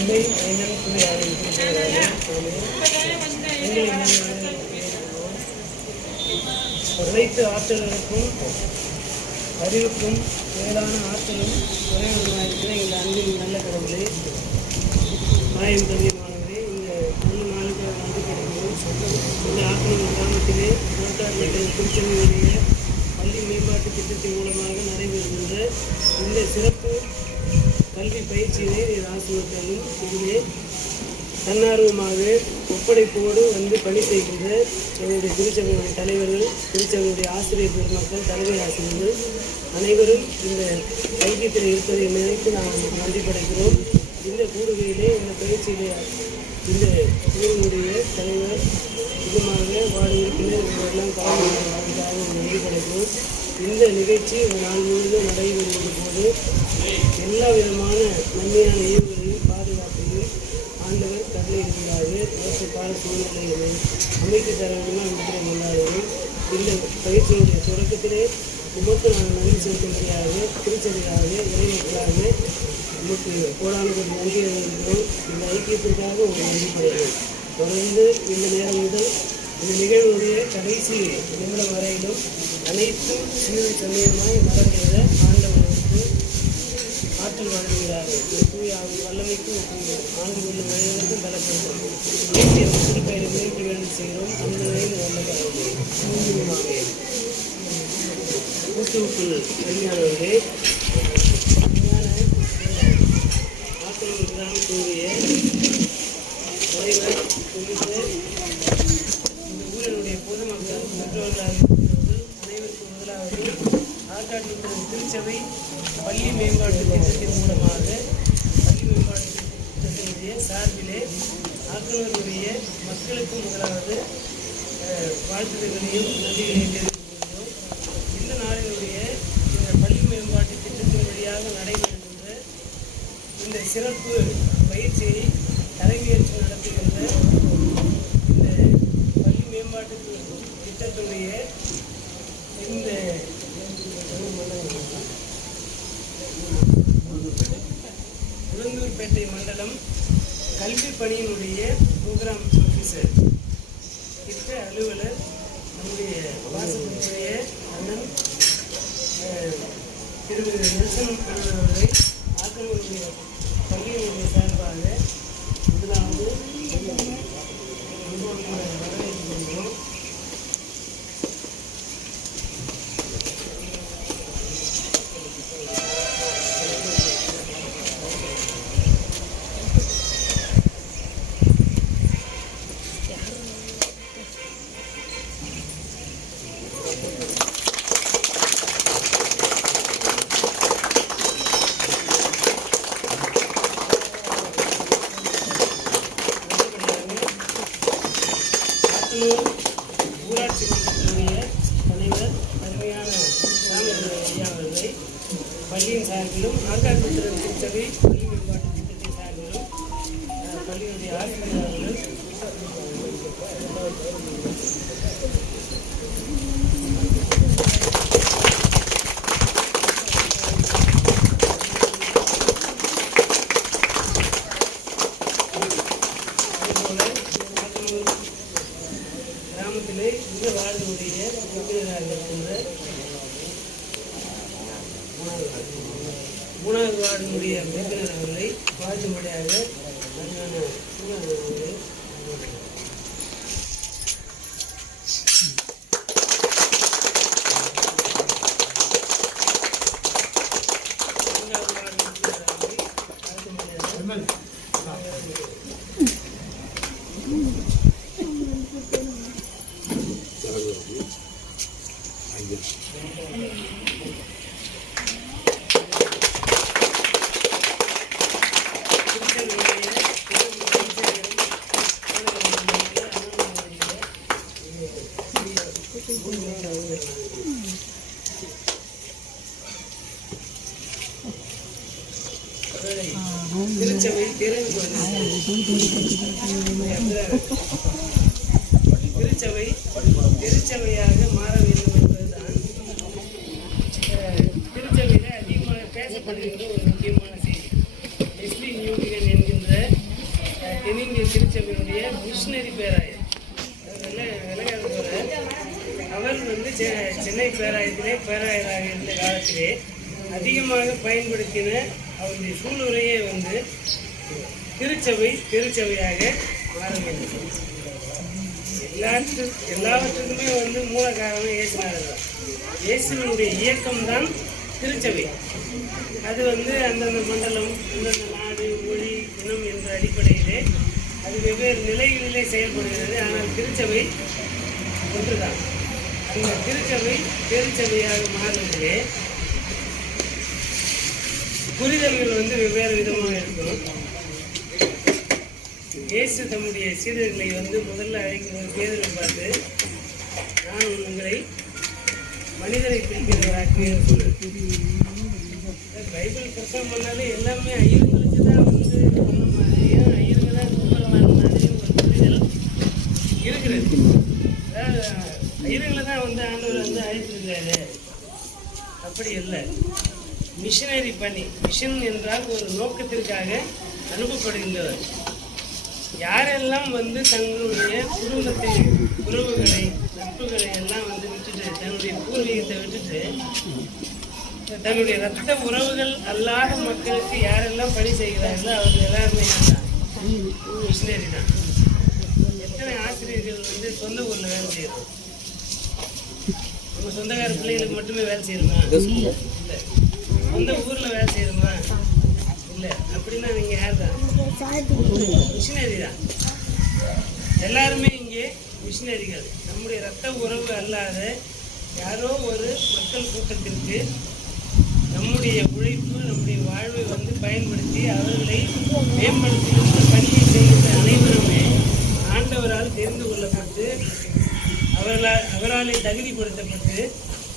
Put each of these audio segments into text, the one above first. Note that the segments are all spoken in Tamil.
தந்தை ஐநன் துணை அனைத்து ஆற்றல்களுக்கும் அறிவுக்கும் மேலான ஆற்றலும் குறைவதுமாயிருக்கிற இந்த அன்பின் நல்ல கடவுளே, மாயம் கல்விமானவரே, இந்த நல்ல நாளுக்கு நன்றி கிடைக்கிறோம். இந்த ஆற்றல் கிராமத்திலே திருச்செங்கோடைய பள்ளி மேம்பாட்டு திட்டத்தின் மூலமாக நடைபெறுகின்ற இந்த சிறப்பு கல்வி பயிற்சியினை ஆசிரியர்களும் இதிலே தன்னார்வமாக ஒப்படைப்போடு வந்து பணி செய்கின்ற என்னுடைய திருச்செங்கோடைய தலைவர்கள், திருச்செங்கோடைய ஆசிரியர் பெருமக்கள், தலைமை ஆசிரியர்கள் அனைவரும் இந்த ஐக்கியத்தில் இருப்பதை நினைத்து நாம் நன்றி படைக்கிறோம். இந்த கூடுகையிலே இந்த பயிற்சியிலே இந்த ஊரினுடைய தலைவர் இதுமாக வார்டு உறுப்பினர் இவரெல்லாம் கலந்துக்காக நன்றி படைக்கிறோம். இந்த நிகழ்ச்சி ஒரு நாள் முழுவதும் நடைபெறுவது போது எல்லா விதமான நன்மையான ஏவுகளையும் பாதுகாப்பையும் ஆண்டவர் கட்டளையிடுகிறார்கள். அவற்றுக்கான சூழ்நிலைகளை அமைத்து தர வேண்டுமா என்று கொண்டாடுகிறோம். இந்த பயிற்சியினுடைய தொடக்கத்திலே உமக்கு நாங்கள் நன்றி செலுத்தும்படியாக திருச்சபையாக இறைவர்களாக நமக்கு கோடான ஒரு நன்றி அறிவிக்கிறோம். இந்த ஐக்கியத்திற்காக ஒரு நன்றி படைக்கிறோம். தொடர்ந்து இந்த நேரம் முதல் இந்த நிகழ்வுடைய கடைசி நிமிடம் வரையிலும் அனைத்தும் சீரை சமயமாய் நடக்கிற ஆண்டவர்களுக்கு ஆற்றல் வழங்குகிறார்கள். தூய வல்லமைக்கு ஆண்டு கொள்ள மனிதனுக்கும் பலப்படுத்தும் திருப்பயிரை முயற்சி வேண்டி செய்கிறோம். அந்த நிலையில் நல்ல கடவுளே கிறிஸ்துவுக்குள் கல்யாணங்களே, ஆற்றல் கிராமத்துடைய தலைவர் உள்ளிட்ட இந்த ஊரினுடைய பொதுமக்கள் பெற்றோர்களாக இருக்கிறவர்கள் அனைவருக்கும் முதலாவது ஆற்காட்டு திருச்சபை பள்ளி மேம்பாட்டு திட்டத்தின் மூலமாக பள்ளி மேம்பாட்டு திட்டத்தினுடைய சார்பிலே ஆற்றலுடைய மக்களுக்கு முதலாவது வாழ்த்துதல்களையும் நன்றிகளையும் தெரிவித்துக் கொள்கிறோம். இந்த நாளினுடைய இந்த பள்ளி மேம்பாட்டு திட்டத்தின் வழியாக நடைபெறுகின்ற இந்த சிறப்பு பயிற்சியை தலைமையேற்று நடத்துகின்ற இந்த பள்ளி மேம்பாட்டு திட்டத்துடைய இந்த உளுந்தூர்பேட்டை மண்டலம் கல்வி பணியினுடைய ப்ரோக்ராம் ஆஃபீஸர் திட்ட அலுவலர் நம்முடைய வாசகத்துடைய அண்ணன் திருமதி நெல்சன் அண்ணன் அவர்களை ஆக்கனுடைய பள்ளியினுடைய சார்பாக முதலாவது வரவேற்றுக் கொள்கிறோம். ஊராட்சி மன்றத்தினுடைய தலைவர் அருமையான ராமச்சந்திரன் ஐயா அவர்களை பள்ளியின் சார்பிலும் ஆற்காட்டு திருச்சபை பள்ளி மேம்பாட்டு திட்டத்தின் சார்பிலும் பள்ளியினுடைய ஆசிரியர்கள் கிராமத்திலே இந்த வார்டுடைய உறுப்பினராக இருக்கின்ற 3வது வார்டினுடைய உறுப்பினர் அவர்களை வாழ்த்தும்படியாக திருச்சபை திருச்சபையாக மாற வேண்டும் என்பதுதான் திருச்சபையில் அதிகமாக பேசப்படுகின்ற ஒரு முக்கியமான செய்தி. எஸ்பி நியூட்டன் என்கின்ற தென்னிந்திய திருச்சபையினுடைய மிஷினரி பேராயர். விலகாத போல அவர் வந்து சென்னை பேராயத்திலே பேராயராக இருந்த காலத்திலே அதிகமாக பயன்படுத்தின அவருடைய சூளுரையே வந்து திருச்சபையாக மாற வேண்டும். எல்லாவற்றுக்குமே வந்து மூல காரணம் இயேசுநாதர் தான். இயேசுவினுடைய இயக்கம்தான் திருச்சபை. அது வந்து அந்தந்த மண்டலம், அந்தந்த நாடு, மொழி, இனம் என்ற அடிப்படையிலே அது வெவ்வேறு நிலைகளிலே செயல்படுகிறது. ஆனால் திருச்சபை ஒன்றுதான். அந்த திருச்சபை திருச்சபையாக மாறுவதிலே புரிதல்கள் வந்து வெவ்வேறு விதமாக இருக்கும். இயேசு தம்முடைய சீடர்களை வந்து முதல்ல அழைக்கும் பேதுருவை பார்த்து, நான் உங்களை மனிதரை பிரிக்கிறவராக பைபிள் பிரசங்கம் பண்ணாலே எல்லாமே ஐயர்களுக்கு தான் வந்து சொன்ன மாதிரியும் ஐயர்கள் தான் கூப்பிடுற மாதிரியும் ஒரு புரிதல் இருக்கிறது. அதாவது ஐயர்களை தான் வந்து ஆண்டவர் வந்து அழைத்திருக்கிறாரு. அப்படி இல்லை. மிஷினரி பணி, மிஷன் என்றால் ஒரு நோக்கத்திற்காக அனுப்பப்படுகின்றவர். யாரெல்லாம் வந்து தங்களுடைய குடும்பத்தை, உறவுகளை, நட்புகளை எல்லாம் வந்து விட்டுட்டு, தன்னுடைய பூர்வீகத்தை விட்டுட்டு தன்னுடைய ரத்த உறவுகள் அல்லாத மக்களுக்கு யாரெல்லாம் பணி செய்கிறார்களோ அவர்கள் எல்லாருமே மிஷினரி தான். எத்தனை ஆசிரியர்கள் வந்து சொந்த ஊரில் வேலை செய்யறோம்? நம்ம சொந்தக்கார பிள்ளைகளுக்கு மட்டுமே வேலை செய்யணுமா? இல்லை. சொந்த ஊரில் வேலை செய்யணுமா? இல்லை. அப்படின்னா நீங்கள் யார் தான்? மிஷினரி தான். எல்லாருமே இங்கே மிஷினரிகள். நம்முடைய ரத்த உறவு அல்லாத யாரோ ஒரு மக்கள் கூட்டத்திற்கு நம்முடைய உழைப்பு, நம்முடைய வாழ்வை வந்து பயன்படுத்தி அவர்களை மேம்படுத்துகின்ற பணியை செய்கின்ற அனைவருமே ஆண்டவரால் தெரிந்து கொள்ளப்பட்டு அவராலே தகுதிப்படுத்தப்பட்டு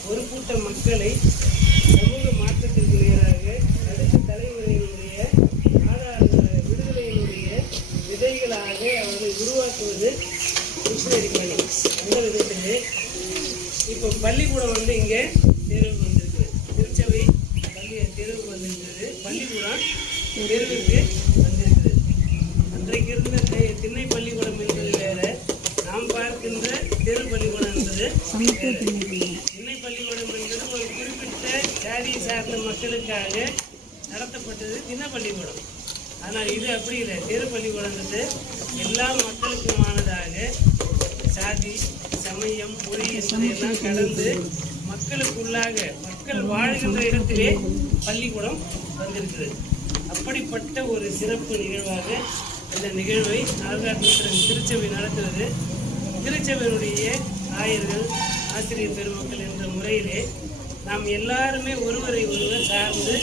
ஒரு கூட்ட மக்களை சமூக மாற்றத்திற்கு நேராக அடுத்த தலைமுறையினுடைய விடுதலையினுடைய விதைகளாக அவர்களை உருவாக்குவது மிஷினரி பணி. அந்த விதத்திலே இப்போ பள்ளிக்கூடம் வந்து இங்கே தேர்வுக்கு வந்திருக்கு. திருச்சபை தெருவுக்கு வந்திருக்கிறது. பள்ளிக்கூடம் தெருவுக்கு வந்திருக்குது. அன்றைக்கு இருந்த திண்ணை பள்ளிக்கூடம் என்பது வேற, நாம் பார்க்கின்ற தெரு பள்ளிக்கூடம் என்பது திண்ணை பள்ளிக்கூடம் என்பது ஒரு குறிப்பிட்ட ஜாதியை சார்ந்த மக்களுக்காக நடத்தப்பட்டது திண்ணை பள்ளிக்கூடம். ஆனால் இது அப்படி இல்லை. தெரு பள்ளிக்கூடம்ன்றது எல்லா மக்களுக்குமானதாக சாதி, சமயம், மொழி என்பதையெல்லாம் கடந்து மக்களுக்குள்ளாக மக்கள் வாழ்கின்ற இடத்திலே பள்ளிக்கூடம் வந்திருக்கிறது. அப்படிப்பட்ட ஒரு சிறப்பு நிகழ்வாக அந்த நிகழ்வை ஆர்காட்டுத்திறன் திருச்சபை நடத்துவது. திருச்சபையினுடைய ஆயர்கள், ஆசிரியர் பெருமக்கள் என்ற முறையிலே நாம் எல்லாருமே ஒருவரை ஒருவர் சார்ந்து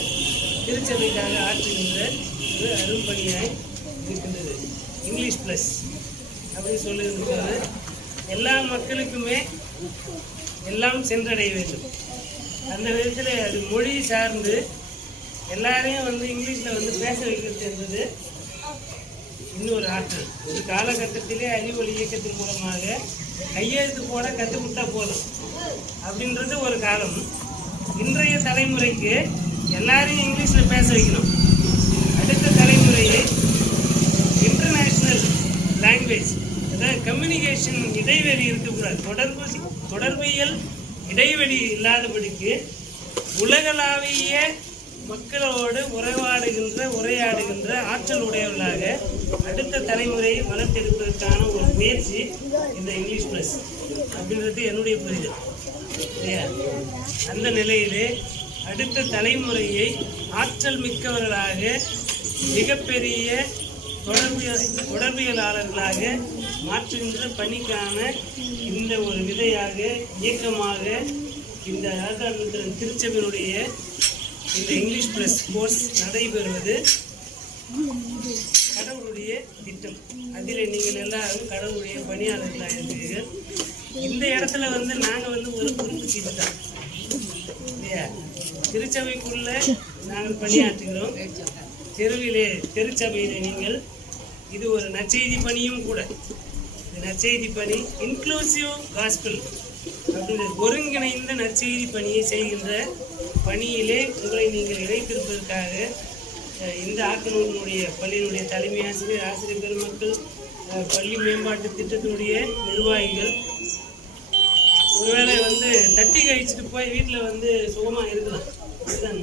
திருச்சபைக்காக ஆற்றுகின்ற ஒரு அரும்பணியாய் இருக்கின்றது. இங்கிலீஷ் ப்ளஸ் அப்படின்னு சொல்லுகிறது. எல்லா மக்களுக்குமே எல்லாம் சென்றடைய வேண்டும். அந்த விதத்தில் அது மொழி சார்ந்து எல்லாரையும் வந்து இங்கிலீஷில் வந்து பேச வைக்கிறது என்பது இன்னொரு ஆற்றல். ஒரு காலகட்டத்திலே அறிவொளி இயக்கத்தின் மூலமாக கையெழுத்து போட கற்றுக்கிட்டா போதும் அப்படின்றது ஒரு காலம். இன்றைய தலைமுறைக்கு எல்லாரையும் இங்கிலீஷில் பேச வைக்கணும். அடுத்த தலைமுறையை இன்டர்நேஷ்னல் லாங்குவேஜ், அதாவது கம்யூனிகேஷன் இடைவெளி இருக்கக்கூடாது. தொடர்பியல் இடைவெளி இல்லாதபடிக்கு உலகளாவிய மக்களோடு உரையாடுகின்ற ஆற்றல் உடையவர்களாக அடுத்த தலைமுறையை வளர்த்தெடுப்பதற்கான ஒரு முயற்சி இந்த இங்கிலீஷ் ப்ளஸ் அப்படின்றது என்னுடைய புரிதல். இல்லையா? அந்த நிலையிலே அடுத்த தலைமுறையை ஆற்றல் மிக்கவர்களாக, மிகப்பெரிய தொடர்பியலாளர்களாக மாற்றுகின்ற பணிக்கான இந்த ஒரு விதையாக, இயக்கமாக இந்த ஆர்காட்டுத்திறன் திருச்சபையினுடைய இந்த இங்கிலீஷ் ப்ளஸ் கோர்ஸ் நடைபெறுவது கடவுளுடைய திட்டம். அதில் நீங்கள் எல்லாரும் கடவுளுடைய பணியாளர்களாக இருக்கிறீர்கள். இந்த இடத்துல வந்து நாங்கள் வந்து ஒரு குறிப்பு சீட்டு தான் இல்லையா? திருச்சபைக்குள்ள நாங்கள் பணியாற்றுகிறோம். தெருவிலே, திருச்சபையிலே நீங்கள், இது ஒரு நற்செய்தி பணியும் கூட. இந்த நற்செய்தி பணி இன்க்ளூசிவ் காஸ்பிள் அப்படின்ற ஒருங்கிணைந்த நற்செய்தி பணியை செய்கின்ற பணியிலே உங்களை நீங்கள் இணைத்திருப்பதற்காக இந்த ஆக்கனூரினுடைய பள்ளியினுடைய தலைமை ஆசிரியர், ஆசிரியர் பெருமக்கள், பள்ளி மேம்பாட்டு திட்டத்தினுடைய நிர்வாகிகள் ஒருவேளை தட்டி கழிச்சுட்டு போய் வீட்டில் சுகமாக இருக்கலாம், அதுதானே.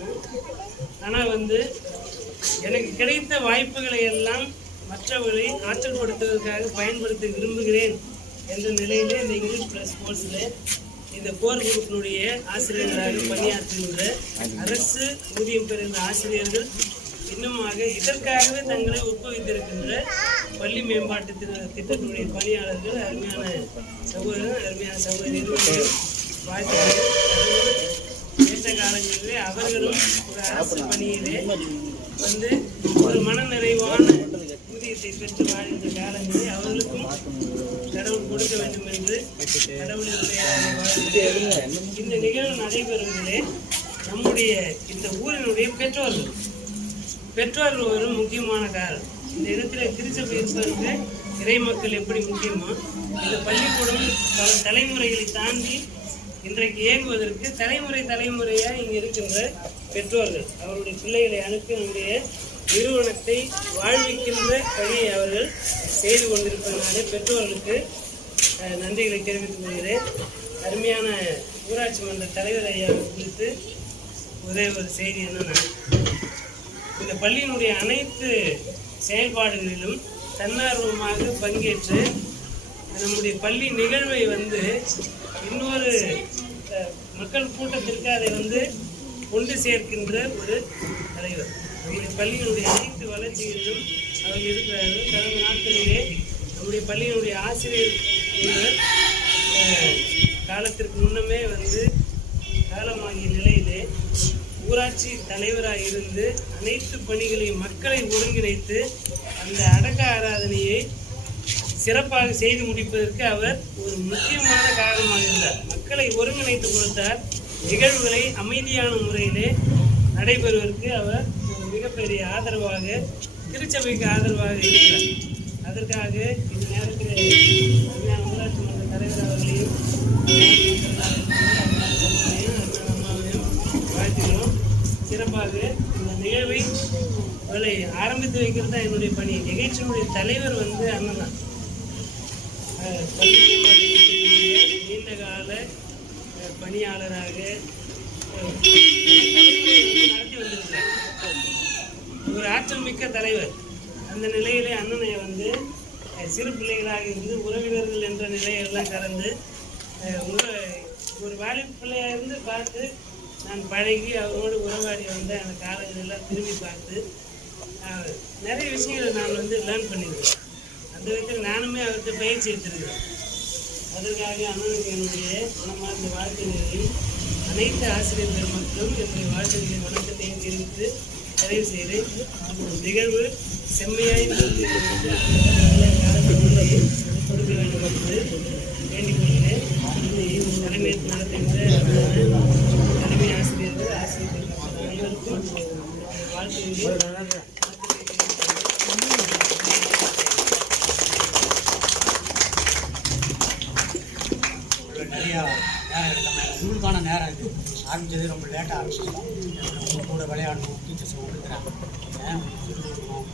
ஆனால் எனக்கு கிடைத்த வாய்ப்புகளை எல்லாம் மற்றவர்களை ஆற்றல் படுத்துவதற்காக பயன்படுத்த விரும்புகிறேன் என்ற நிலையிலே இந்த இங்கிலீஷ் ப்ளஸ் ஸ்போர்ட்ஸில் இந்த கோர் குரூப்பினுடைய ஆசிரியர்களாக பணியாற்றுகின்ற அரசு ஊதியம் பெறுகின்ற ஆசிரியர்கள் இன்னுமாக இதற்காகவே தங்களை ஒப்புவித்திருக்கின்ற பள்ளி மேம்பாட்டு திட்டத்தினுடைய பணியாளர்கள், அருமையான சகோதரர், அருமையான சகோதரிகள் வாழ்த்துக்கள். ஏற்ற காலங்களிலே அவர்களும் ஒரு அரசு பணியிலே ஒரு மனநிறைவான ஊதியத்தை பெற்று வாழ்கின்ற காலங்களில் அவர்களுக்கும் கடவுள் கொடுக்க வேண்டும் என்று கடவுளுடைய இந்த நிகழ்வு நடைபெறுவதிலே நம்முடைய இந்த ஊரினுடைய பெற்றோர்கள் ஒரு முக்கியமான காரணம். இந்த இடத்துல திருச்சபை இருப்பதற்கு இறை மக்கள் எப்படி முக்கியமோ, இந்த பள்ளிக்கூடம் பல தலைமுறைகளை தாண்டி இன்றைக்கு இயங்குவதற்கு தலைமுறையாக இங்கே இருக்கின்ற பெற்றோர்கள் அவருடைய பிள்ளைகளை அனுப்பி நம்முடைய நிறுவனத்தை வாழ்விக்கின்ற பணியை அவர்கள் செய்து கொண்டிருப்பதனாலே பெற்றோர்களுக்கு நன்றிகளை தெரிவித்துக் கொள்கிறேன். அருமையான ஊராட்சி மன்ற தலைவர் ஐயா குறித்து ஒரே ஒரு செய்தி என்னன்னா, இந்த பள்ளியினுடைய அனைத்து செயல்பாடுகளிலும் தன்னார்வமாக பங்கேற்று நம்முடைய பள்ளி நிகழ்வை இன்னொரு மக்கள் கூட்டத்திற்கு அதை கொண்டு சேர்க்கின்ற ஒரு தலைவர். நம்முடைய பள்ளியினுடைய அனைத்து வளர்ச்சிகளிலும் அவர்கள் இருக்கிறார்கள். கடந்த நாட்களிலே நம்முடைய பள்ளியினுடைய ஆசிரியர் காலத்திற்கு முன்னமே காலமாகிய நிலையிலே ஊராட்சி தலைவராக இருந்து அனைத்து பணிகளையும் மக்களை ஒருங்கிணைத்து அந்த அடக்க ஆராதனையை சிறப்பாக செய்து முடிப்பதற்கு அவர் ஒரு முக்கியமான காரணமாக இருந்தார். மக்களை ஒருங்கிணைத்து கொடுத்தார். நிகழ்வுகளை அமைதியான முறையிலே நடைபெறுவதற்கு அவர் ஒரு மிகப்பெரிய ஆதரவாக, திருச்சபைக்கு ஆதரவாக இருக்கிறார். அதற்காக இந்த நேரத்தில் ஊராட்சி மன்ற தலைவர் அவர்களையும் வாழ்த்துகிறோம். சிறப்பாக இந்த நிகழ்வை ஆரம்பித்து வைக்கிறது தான் என்னுடைய பணி. நிகழ்ச்சியினுடைய தலைவர் அண்ணன் தான். நீண்ட கால பணியாளராக நடத்தி வந்திருக்கிறார். ஒரு ஆற்றல் மிக்க தலைவர். அந்த நிலையிலே அண்ணனை சிறு பிள்ளைகளாக இருந்து உறவினர்கள் என்ற நிலையெல்லாம் கடந்து ஒரு வாலிப பிள்ளையாக இருந்து பார்த்து நான் பழகி அவரோடு உறவாடி அந்த காலங்கள் எல்லாம் திரும்பி பார்த்து நிறைய விஷயங்களை நான் லேர்ன் பண்ணியிருக்கேன். அந்த விதத்தில் நானுமே அவர்கிட்ட பயிற்சி எடுத்திருக்கிறேன். அதற்காக அண்ணனுக்கு என்னுடைய மனமார்ந்த வாழ்த்துகளையும் அனைத்து ஆசிரியர் பெருமக்களும் என்னுடைய வாழ்த்துக்களின் வணக்கத்தையும் தெரிவித்து நிறைவு செய்து நிகழ்வு செம்மையாய் கொடுக்க வேண்டும் என்று வேண்டிக் கொள்கிறேன். தலைமை நடத்துகின்ற தலைமை ஆசிரியர்கள், ஆசிரியர் பெருமக்கள் அனைவருக்கும் வாழ்த்துகிறேன். நிறையா நேரம் எடுத்த ஸ்கூலுக்கான நேரம் இது ஆரம்பித்தது ரொம்ப லேட்டாக ஆரம்பிச்சிட்டோம். கூட விளையாடணும், டீச்சர்ஸ் கொடுக்குறாங்க, சொல்லி கொடுக்கணும்.